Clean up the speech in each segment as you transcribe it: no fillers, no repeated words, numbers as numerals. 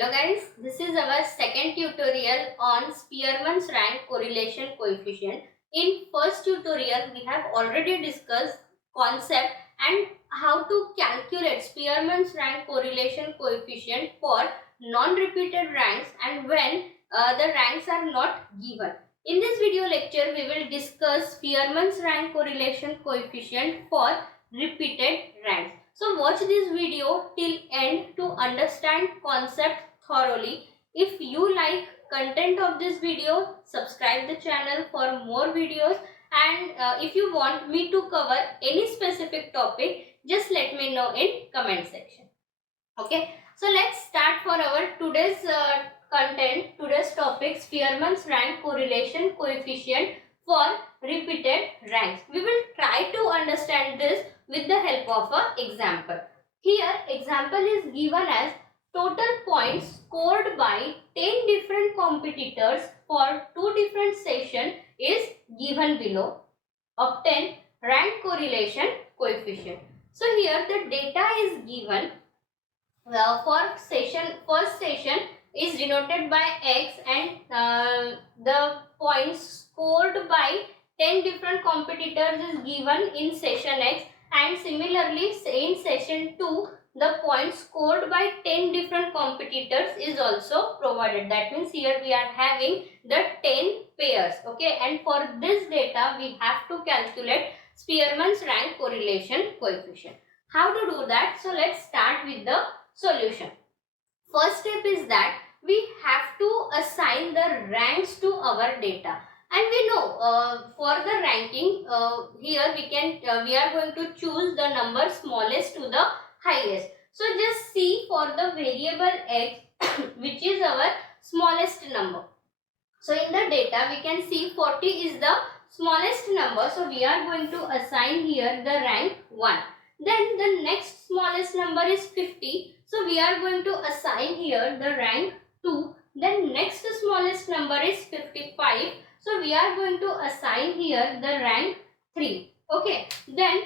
Hello guys, this is our second tutorial on Spearman's rank correlation coefficient. In first tutorial, we have already discussed concept and how to calculate Spearman's rank correlation coefficient for non-repeated ranks and when the ranks are not given. In this video lecture, we will discuss Spearman's rank correlation coefficient for repeated ranks. So watch this video till end to understand concept thoroughly. If you like content of this video, subscribe the channel for more videos, and if you want me to cover any specific topic, just let me know in comment section. Okay, so let's start for our today's content, today's topic, Spearman's rank correlation coefficient for repeated ranks. We will try to understand this with the help of an example. Here example is given as total points scored by 10 different competitors for 2 different sessions is given below. Obtain rank correlation coefficient. So here the data is given for first session is denoted by X, and the points scored by 10 different competitors is given in session X, and similarly in session 2 the points scored by 10 different competitors is also provided. That means here we are having the 10 pairs. Okay, and for this data we have to calculate Spearman's rank correlation coefficient. How to do that? So let's start with the solution. First step is that we have to assign the ranks to our data, and we know for the ranking here we are going to choose the number smallest to the highest. So just see for the variable X which is our smallest number. So in the data we can see 40 is the smallest number, so we are going to assign here the rank 1. Then the next smallest number is 50. So we are going to assign here the rank 2. Then next smallest number is 55. So we are going to assign here the rank 3. Okay. Then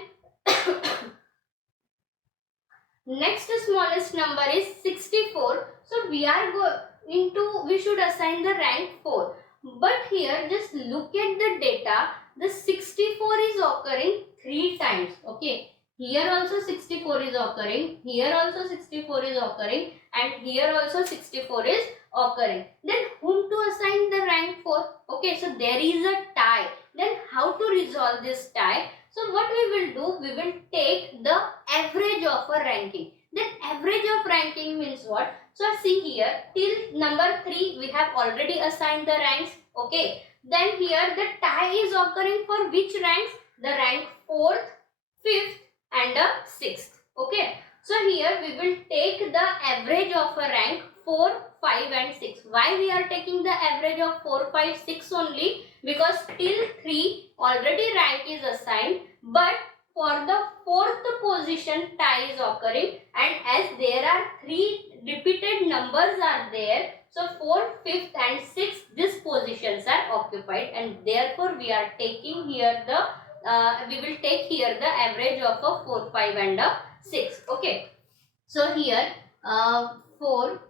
next smallest number is 64. So we should assign the rank 4. But here just look at the data. The 64 is occurring 3 times. Okay. Here also 64 is occurring, here also 64 is occurring, and here also 64 is occurring. Then whom to assign the rank 4? Okay, so there is a tie. Then how to resolve this tie? So what we will do, we will take the average of a ranking. Then average of ranking means what? So see here, till number 3 we have already assigned the ranks. Okay, then here the tie is occurring for which ranks? The rank 4th, 5th and a 6th. Okay, so here we will take the average of a rank 4, 5 and 6. Why we are taking the average of 4, 5, 6 only? Because till 3 already rank is assigned, but for the 4th position tie is occurring, and as there are 3 repeated numbers are there, so 4, 5th and 6th these positions are occupied, and therefore we are taking here the we will take here the average of a 4, 5 and a 6. Okay. So here 4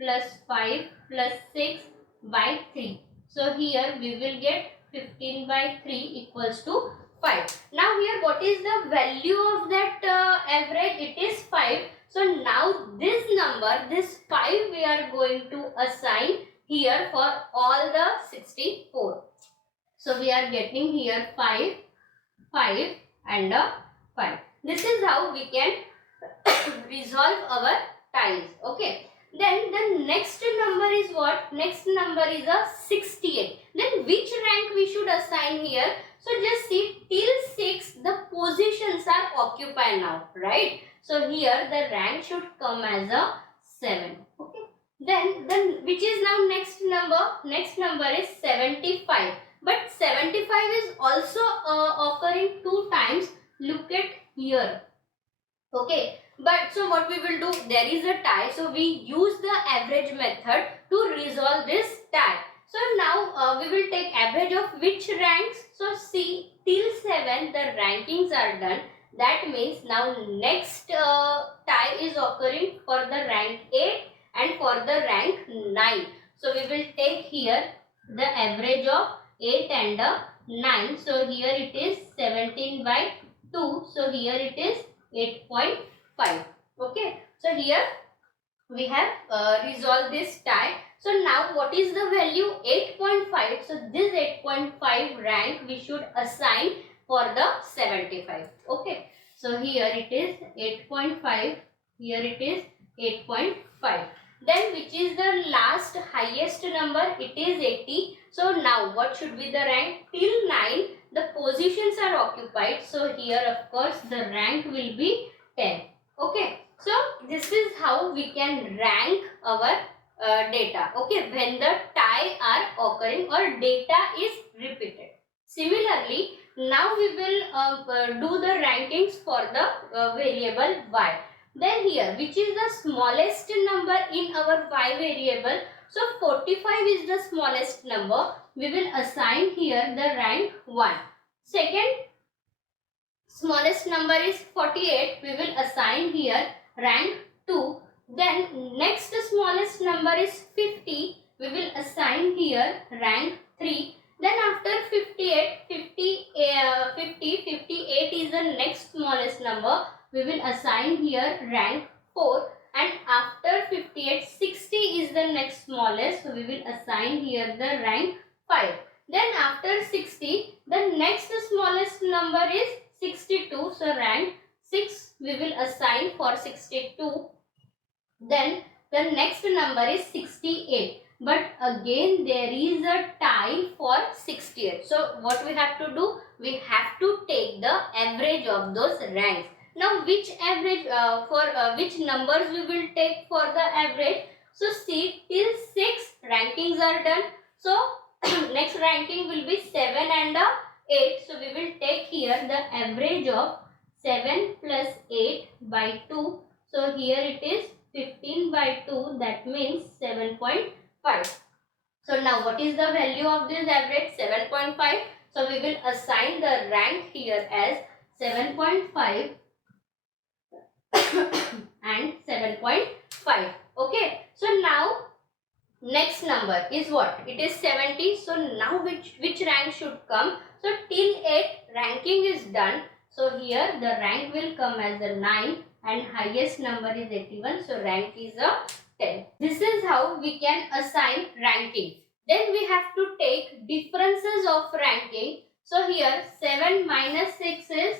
plus 5 plus 6 by 3. So here we will get 15 by 3 equals to 5. Now here what is the value of that average? It is 5. So now this number, this 5 we are going to assign here for all the 64. So we are getting here 5 and a 5. This is how we can resolve our ties. Okay. Then the next number is what? Next number is a 68. Then which rank we should assign here? So just see, till 6 the positions are occupied now, right? So here the rank should come as a 7. Okay. Then which is now next number? Next number is 75. But 75 is also occurring 2 times. Look at here. Okay. But so what we will do? There is a tie. So we use the average method to resolve this tie. So now we will take average of which ranks? So see, till 7 the rankings are done. That means now next tie is occurring for the rank 8 and for the rank 9. So we will take here the average of 8 and 9. So here it is 17 by 2. So here it is 8.5. Okay. So here we have resolved this tie. So now what is the value? 8.5. So this 8.5 rank we should assign for the 75. Okay. So here it is 8.5. Here it is 8.5. Then which is the last highest number? It is 80. So now what should be the rank? Till 9 the positions are occupied. So here of course the rank will be 10. Okay. So this is how we can rank our data. Okay. When the tie are occurring or data is repeated. Similarly, now we will do the rankings for the variable y. Then here, which is the smallest number in our y variable? So 45 is the smallest number. We will assign here the rank 1. Second smallest number is 48. We will assign here rank 2. Then next smallest number is 50. We will assign here rank 3. Then after 58 is the next smallest number. We will assign here rank 4, and after 58 60 is the next smallest. So we will assign here the rank 5. Then after 60 the next smallest number is 62. So rank 6 we will assign for 62. Then the next number is 68. But again there is a tie for 68. So what we have to do? We have to take the average of those ranks. Now which average which numbers we will take for the average? So see, till 6 rankings are done. So next ranking will be 7 and 8. So we will take here the average of 7 plus 8 by 2. So here it is 15 by 2, that means 7.5. So now what is the value of this average? 7.5. So we will assign the rank here as 7.5 and 7.5. Okay. So now next number is what? It is 70. So now which rank should come? So till 8 ranking is done. So here the rank will come as a 9 and highest number is 81. So rank is a 10. This is how we can assign ranking. Then we have to take differences of ranking. So here 7 minus 6 is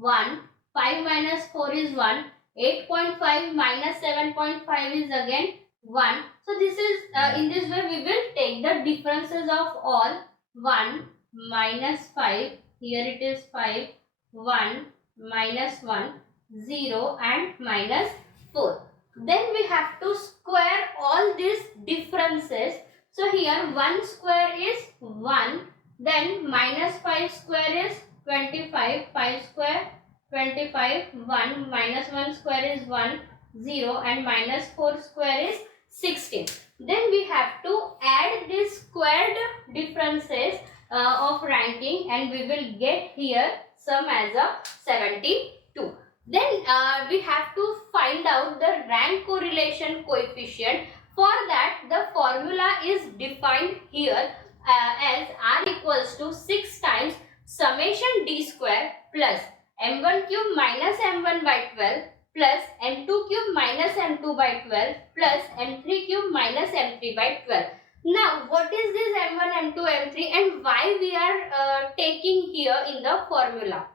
1. 5 minus 4 is 1. 8.5 minus 7.5 is again 1. So this is in this way we will take the differences of all. 1 minus 5. Here it is 5. 1 minus 1. 0 and minus 4. Then we have to square all these differences. So here 1 square is 1. Then minus 5 square is 25. 5 square 25. 1 minus 1 square is 1. 0 and minus 4 square is 16. Then we have to add these squared differences of ranking, and we will get here sum as a 72. Then we have to find out the rank correlation coefficient. For that the formula is defined here as r equals to 6 times summation d square plus m1 cube minus m1 by 12 plus m2 cube minus m2 by 12 plus m3 cube minus m3 by 12. Now what is this m1, m2, m3 and why we are taking here in the formula?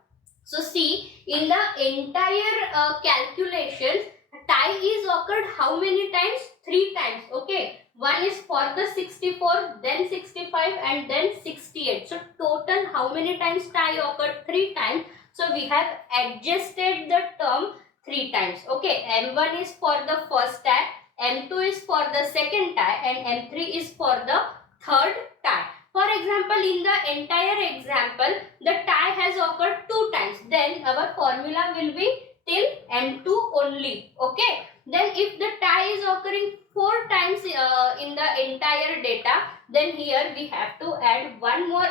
So see, in the entire calculations, tie is occurred how many times? 3 times. Okay. One is for the 64, then 65 and then 68. So total how many times tie occurred? 3 times. So we have adjusted the term 3 times. Okay. M1 is for the first tie, M2 is for the second tie and M3 is for the third tie. For example, in the entire example, the tie has occurred 2 times. Then our formula will be till M2 only. Okay. Then if the tie is occurring 4 times in the entire data, then here we have to add one more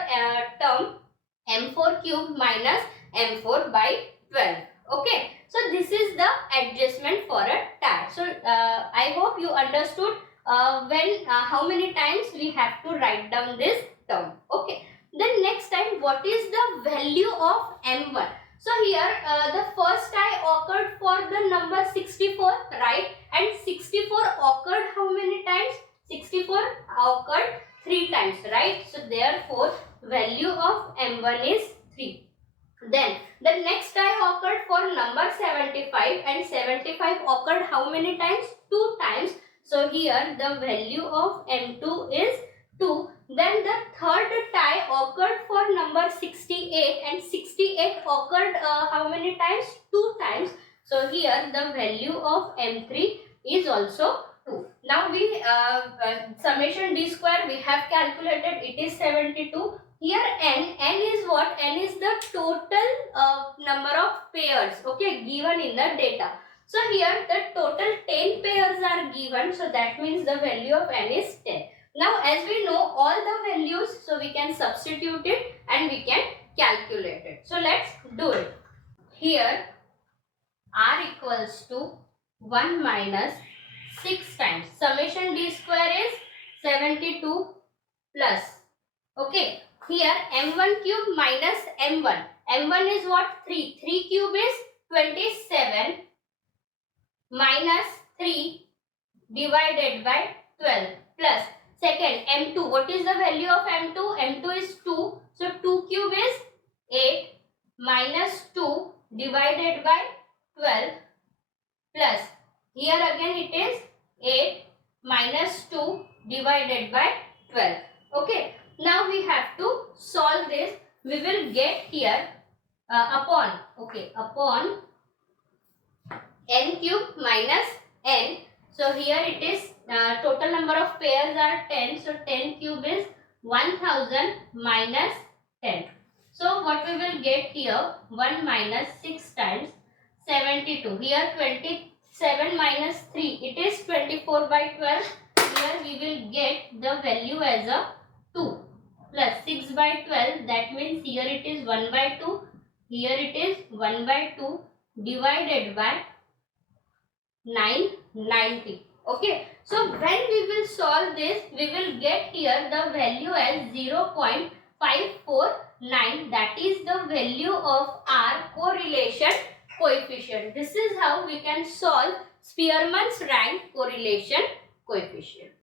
term, M4 cube minus M4 by 12. Okay, so this is the adjustment for a tie. So I hope you understood how many times we have to write down this term. Okay, then next time, what is the value of M1? So here the first tie occurred for the number 64, right? And 64 occurred how many times? 64 occurred 3 times, right? So therefore value of M1 is 3. Then the next tie occurred for number 75, and 75 occurred how many times? 2 times. So here the value of M2 is 2. Then the third tie occurred for number 68, and 68 occurred how many times? 2 times. So here the value of M3 is also 2. Now we summation d square we have calculated, it is 72. Here n is what? N is the total number of pairs, okay, given in the data. So here the total 10 pairs are given, so that means the value of n is 10. Now as we know all the values, so we can substitute it and we can calculate it. So let's do it. Here r equals to 1 minus 6 times summation d square is 72 plus, okay. Here m1 cube minus m1. m1 is what? 3. 3 cube is 27 minus 3 divided by 12 plus second m2. What is the value of m2? m2 is 2. So 2 cube is 8 minus 2 divided by 12 plus here again it is 8 minus 2 divided by 12. Okay. Now we have to solve this. We will get here upon n cube minus n. So here it is total number of pairs are 10. So 10 cube is 1000 minus 10. So what we will get here, 1 minus 6 times 72. Here 27 minus 3, it is 24 by 12. Here we will get the value as a 2 plus 6 by 12, that means here it is 1 by 2, here it is 1 by 2 divided by 990. Okay, so when we will solve this, we will get here the value as 0.549, that is the value of our correlation coefficient. This is how we can solve Spearman's rank correlation coefficient.